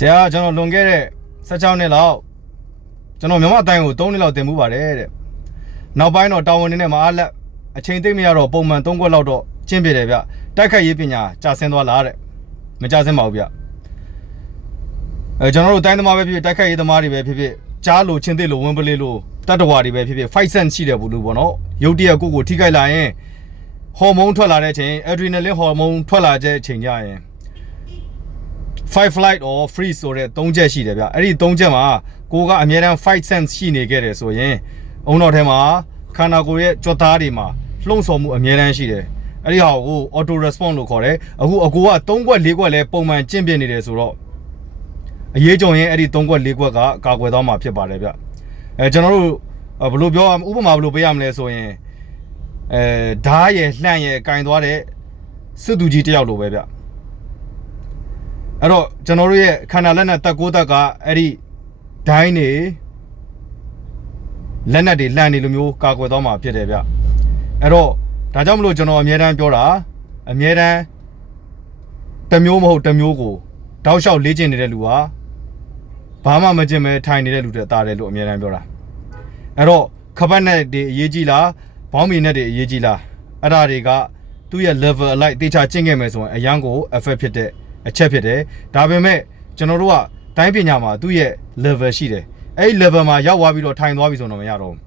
ဆရာကျွန်တော်လွန်ခဲ့တဲ့16နှစ်လောက်ကျွန်တော်မြန်မာတိုင်းကို3နှစ်လောက်တင်မှုပါတယ်တဲ့နောက်ပိုင်းတော့တာဝန်နေနဲ့မအားလက်အချိန်သိမ့်မရတော့ပုံမှန်3ခွက်လောက်တော့ကျင့်ပြတယ်ဗျတိုက်ခတ်ရေးပညာကြာဆင်းသွားလားတဲ့မကြာဆင်းပါဘူးဗျအဲကျွန်တော်တို့တိုင်းသမားပဲဖြစ်ဖြစ်တိုက်ခတ်ရေးသမားတွေပဲဖြစ်ဖြစ်ကြားလို့ချင်းသိလို့ဝင်ပလေးလို့တတ္တဝါတွေပဲဖြစ်ဖြစ် fight sense ရှိတယ်ဘူးလို့ပေါ့နော်ရုပ်တရက်ကိုကိုထိခိုက်လာရင်ဟော်မုန်းထွက်လာတဲ့အချိန် adrenaline ဟော်မုန်းထွက်လာတဲ့အချိန်ကြရင် fight flight or freeze ဆိုတဲ့၃ချက်ရှိတယ်ဗျအဲ့ဒီ၃ချက်မှာကိုကအမြဲတမ်း fight sense ရှိနေခဲ့တယ်ဆိုရင်အုံတော်ထဲမှာခန္ဓာကိုယ်ရဲ့ကြွက်သားတွေမှာလှုံ့ဆော်မှုအမြဲတမ်းရှိတယ်အဲ့ဒီဟာကို auto response လို့ခေါ်တယ်အခုအကူက၃ခွက်၄ခွက်လဲပုံမှန်ကျင့်ပြနေတယ်ဆိုတော့အရေးကြုံရင်အဲ့ဒီ၃ခွက်၄ခွက်ကကာကွယ်သွားမှာဖြစ်ပါတယ်ဗျအဲကျွန်တော်တို့ဘယ်လိုပြောဥပမာဘယ်လိုပေးရမလဲဆိုရင်အဲဓားရယ်လှန့်ရယ်ကင်သွားတဲ့စစ်သူကြီးတယောက်လိုပဲဗျ အဲ့တော့ကျွန်တော်တို့ရဲ့ခန္ဓာလက်နက်တက်ကိုးတက်ကအဲ့ဒီဒိုင်းနေလက်နက်တွေလှန်နေလိုမျိုးကာကွယ်သွားမှာဖြစ်တယ်ဗျအဲ့တော့ဒါကြောင့်မလို့ကျွန်တော်အမြဲတမ်းပြောတာအမြဲတမ်းတစ်မျိုးမဟုတ်တစ်မျိုးကိုတောက်လျှောက်လေ့ကျင့်နေတဲ့လူဟာဘာမှမကျင့်မဲထိုင်နေတဲ့လူတွေတာတယ်လို့အမြဲတမ်းပြောတာအဲ့တော့ခပတ်နဲ့တွေအရေးကြီးလားဘောင်းမီနဲ့တွေအရေးကြီးလားအဲ့ဒါတွေကသူ့ရဲ့ level အလိုက်တေချာကျင့်ခဲ့မယ်ဆိုရင်အရန်ကို effect ဖြစ်တဲ့ အချက်ဖြစ်တယ်ဒါပေမဲ့ကျွန်တော်တို့ကတိုင်းပညာမှာသူ့ရဲ့ level ရှိတယ်အဲ့ဒီ level မှာရောက်သွားပြီးတော့ထိုင်သွားပြီဆိုတော့မရတော့ဘူး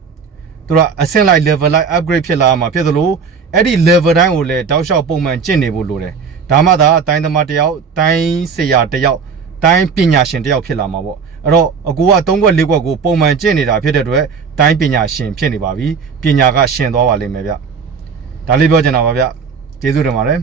သူကအဆင့်လိုက် level လိုက် upgrade ဖြစ်လာမှာဖြစ်သလိုအဲ့ဒီ level တိုင်းကိုလည်းတောက်လျှောက်ပုံမှန်ကျင့်နေဖို့လိုတယ်ဒါမှသာအတိုင်းသမားတစ်ယောက်တိုင်းဆရာတစ်ယောက်တိုင်းပညာရှင်တစ်ယောက်ဖြစ်လာမှာပေါ့အဲ့တော့အကူက၃ခွက်၄ခွက်ကိုပုံမှန်ကျင့်နေတာဖြစ်တဲ့အတွက်တိုင်းပညာရှင်ဖြစ်နေပါပြီပညာကရှင်သွားပါလိမ့်မယ်ဗျဒါလေးပြောချင်တာပါဗျကျေးဇူးတင်ပါတယ်